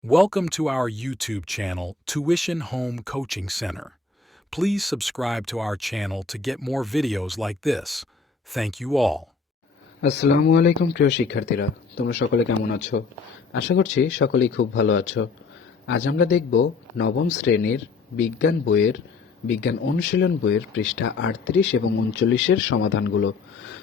Welcome to our YouTube channel, Tuition Home Coaching Center. Please subscribe to our channel to get more videos like this. Thank you all. আসসালামু আলাইকুম প্রিয় শিক্ষার্থীরা তোমরা সকলে কেমন আছো আশা করছি সকলেই খুব ভালো আছো আজ আমরা দেখব নবম শ্রেণীর বিজ্ঞান বইয়ের বিজ্ঞান অনুশীলন বইয়ের পৃষ্ঠা আটত্রিশ এবং উনচল্লিশের সমাধানগুলো।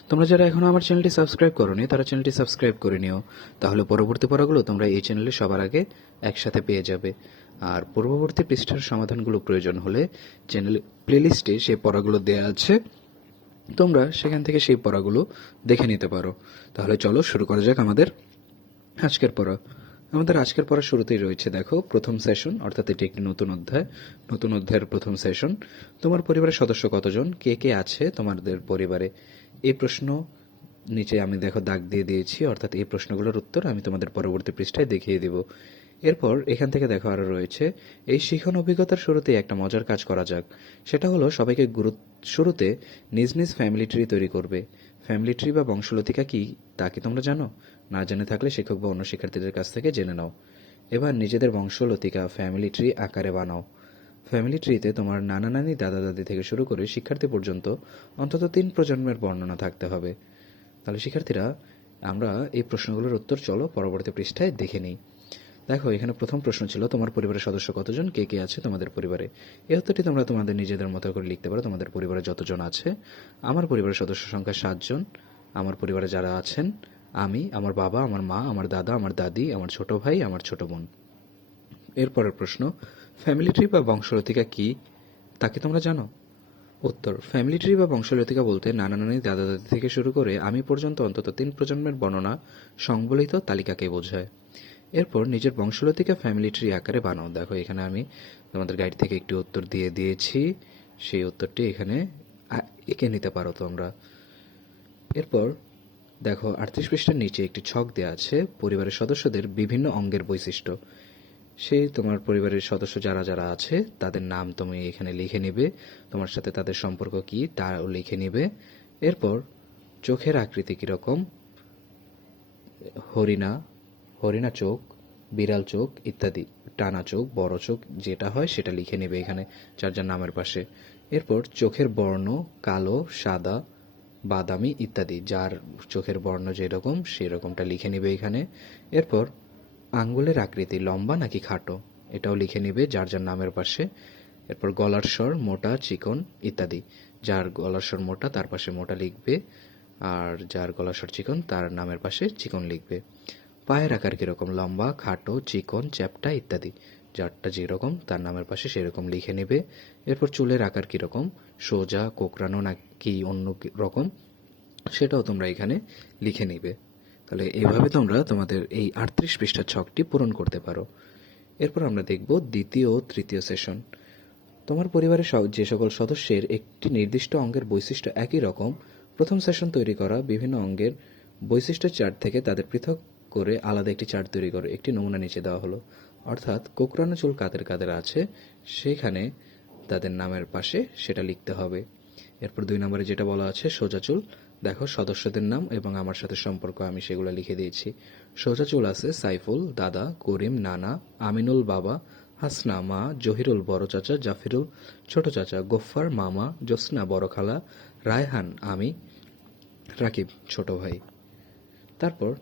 তোমরা যারা এখনও আমার চ্যানেলটি সাবস্ক্রাইব করোনি, তারা চ্যানেলটি সাবস্ক্রাইব করে নিও। তাহলে পরবর্তী পড়াগুলো তোমরা এই চ্যানেলে সবার আগে একসাথে পেয়ে যাবে। আর পূর্ববর্তী পৃষ্ঠার সমাধানগুলো প্রয়োজন হলে চ্যানেল প্লেলিস্টে সেই পড়াগুলো দেওয়া আছে। তোমরা সেখান থেকে সেই পড়াগুলো দেখে নিতে পারো। তাহলে চলো শুরু করা যাক আমাদের আজকের পড়া। আমাদের আজকের পড়া শুরুতেই রয়েছে, দেখো, প্রথম সেশন অর্থাৎ এটি একটি নতুন অধ্যায়, নতুন অধ্যায়ের প্রথম সেশন তোমার পরিবারের সদস্য কতজন? কে কে আছে তোমাদের পরিবারে? এই প্রশ্ন নিচে আমি, দেখো, দাগ দিয়ে দিয়েছি, অর্থাৎ এই প্রশ্নগুলোর উত্তর আমি তোমাদের পরবর্তী পৃষ্ঠায় দেখিয়ে দিব। এরপর এখান থেকে, দেখো, আরও রয়েছে, এই শিখন অভিজ্ঞতার শুরুতেই একটা মজার কাজ করা যাক। সেটা হলো, সবাইকে গুরুত্ব শুরুতে নিজ নিজ ফ্যামিলি ট্রি তৈরি করবে। ফ্যামিলি ট্রি বা বংশলতিকা কি, তা কি তোমরা জানো? না জেনে থাকলে শিক্ষক বা অন্য শিক্ষার্থীদের কাছ থেকে জেনে নাও। এবার নিজেদের বংশলতিকা ফ্যামিলি ট্রি আকারে বানাও। ফ্যামিলি ট্রিতে তোমার নানা নানি, দাদা দাদি থেকে শুরু করে শিক্ষার্থী পর্যন্ত অন্তত তিন প্রজন্মের বর্ণনা থাকতে হবে। তাহলে শিক্ষার্থীরা, আমরা এই প্রশ্নগুলোর উত্তর চলো পরবর্তী পৃষ্ঠায় দেখে নিই। দেখো, এখানে প্রথম প্রশ্ন ছিল, তোমার পরিবারের সদস্য কতজন? কে কে আছে তোমাদের পরিবারে? এই উত্তরটি তোমরা তোমাদের নিজেদের মতো করে লিখতে পারো। তোমাদের পরিবারে যতজন আছে, আমার পরিবারের সদস্য সংখ্যা সাতজন। আমার পরিবারে যারা আছেন, আমি, আমার বাবা, আমার মা, আমার দাদা, আমার দাদি, আমার ছোট ভাই, আমার ছোট বোন। এরপরের প্রশ্ন ফ্যামিলি ট্রি বা বংশলতিকা কি? তা কি তোমরা জানো? উত্তর ফ্যামিলি ট্রি বা বংশলতিকা বলতে নানা নানি দাদা দাদি থেকে শুরু করে আমি পর্যন্ত অন্তত তিন প্রজন্মের বর্ণনা, সংবলিত তালিকাকে বোঝায়। এরপর নিজের বংশলতিকা ফ্যামিলি ট্রি আকারে বানাও। দেখো, এখানে আমি তোমাদের গাইড থেকে একটি উত্তর দিয়ে দিয়েছি। সেই উত্তরটি এখানে এঁকে নিতে পারো তোমরা। এরপর দেখো, আটত্রিশ পৃষ্ঠার নিচে একটি ছক দেওয়া আছে, পরিবারের সদস্যদের বিভিন্ন অঙ্গের বৈশিষ্ট্য। সেই তোমার পরিবারের সদস্য যারা যারা আছে, তাদের নাম তুমি এখানে লিখে নিবে। তোমার সাথে তাদের সম্পর্ক কি তাও লিখে নিবে। এরপর চোখের আকৃতি কীরকম? হরিণা হরিণা চোখ, বিড়াল চোখ ইত্যাদি। টানা চোখ, বড় চোখ, যেটা হয় সেটা লিখে নেবে এখানে, যার যার নামের পাশে। এরপর চোখের বর্ণ কালো, সাদা, বাদামি ইত্যাদি। যার চোখের বর্ণ যেরকম সেই রকমটা লিখে নেবে এখানে। এরপর আঙ্গুলের আকৃতি, লম্বা নাকি খাটো, এটাও লিখে নেবে যার যার নামের পাশে। এরপর গলার স্বর মোটা, চিকন ইত্যাদি। যার গলার স্বর মোটা, তার পাশে মোটা লিখবে, আর যার গলার স্বর চিকন, তার নামের পাশে চিকন লিখবে। পায়ের আকার কীরকম লম্বা, খাটো, চিকন, চ্যাপটা ইত্যাদি। যারটা যেরকম, তার নামের পাশে সেরকম লিখে নেবে। এরপর চুলের আকার কীরকম, সোজা, কোকড়ানো নাকি অন্য রকম, সেটাও তোমরা এখানে লিখে নিবে। তাহলে এইভাবে তোমরা তোমাদের এই আটত্রিশ পৃষ্ঠার ছকটি পূরণ করতে পারো। এরপর আমরা দেখব দ্বিতীয় ও তৃতীয় সেশন। তোমার পরিবারের যে সকল সদস্যের একটি নির্দিষ্ট অঙ্গের বৈশিষ্ট্য একই রকম, প্রথম সেশন তৈরি করা বিভিন্ন অঙ্গের বৈশিষ্ট্য চার্ট থেকে তাদের পৃথক করে আলাদা একটি চার্ট তৈরি করে, একটি নমুনা নিচে দেওয়া হলো। অর্থাৎ কোকড়ানো চুল কাদের কাদের আছে, সেখানে তাদের নামের পাশে সেটা লিখতে হবে। এরপর দুই নম্বরে যেটা বলা আছে, সোজা চুল। দেখো, সদস্যদের নাম এবং আমার সাথে সম্পর্ক, আমি সেগুলো লিখে দিয়েছি। সোজা চুল আছে সাইফুল, দাদা, করিম, নানা, আমিনুল বাবা, হাসনা, মা, জহিরুল, বড় চাচা, জাফিরুল, ছোট চাচা, গোফফার, মামা জ্যোৎস্না বড় খালা, রায়হান, আমি, রাকিব, ছোট ভাই। তারপর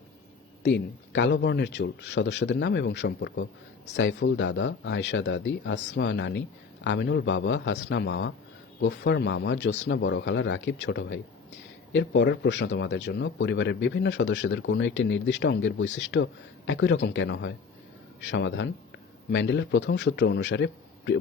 তিন, কালো বর্ণের চুল, সদস্যদের নাম এবং সম্পর্ক। সাইফুল দাদা, আয়শা দাদি, আসমা নানি, আমিনুল বাবা, হাসনা মামা গোফার মামা জ্যোৎস্না বড়খালা, রাকিব ছোট ভাই। এর পরের প্রশ্ন তোমাদের জন্য, পরিবারের বিভিন্ন সদস্যদের কোনো একটি নির্দিষ্ট অঙ্গের বৈশিষ্ট্য একই রকম কেন হয়? সমাধান, ম্যান্ডেলের প্রথম সূত্র অনুসারে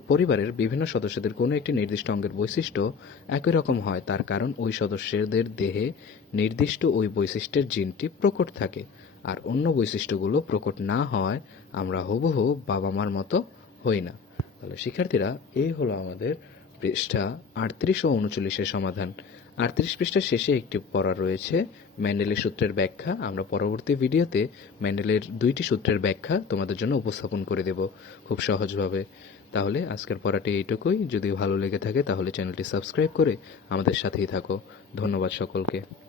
পরিবারের বিভিন্ন সদস্যদের কোনো একটি নির্দিষ্ট অঙ্গের বৈশিষ্ট্য একই রকম হয়, তার কারণ ওই সদস্যদের দেহে নির্দিষ্ট ওই বৈশিষ্ট্যের জিনটি প্রকট থাকে। আর অন্য বৈশিষ্ট্যগুলো প্রকট না হওয়ায় আমরা হুবহু বাবা মার মতো হই না। তাহলে শিক্ষার্থীরা, এই হলো আমাদের পৃষ্ঠা আটত্রিশ ও উনচল্লিশের সমাধান। আটত্রিশ পৃষ্ঠার শেষে একটি পড়া রয়েছে, ম্যান্ডেলের সূত্রের ব্যাখ্যা। আমরা পরবর্তী ভিডিওতে ম্যান্ডেলের দুইটি সূত্রের ব্যাখ্যা তোমাদের জন্য উপস্থাপন করে দেব খুব সহজভাবে। তাহলে আজকের পড়াটি এইটুকুই। যদি ভালো লেগে থাকে, তাহলে চ্যানেলটি সাবস্ক্রাইব করে আমাদের সাথেই থাকো। ধন্যবাদ সকলকে।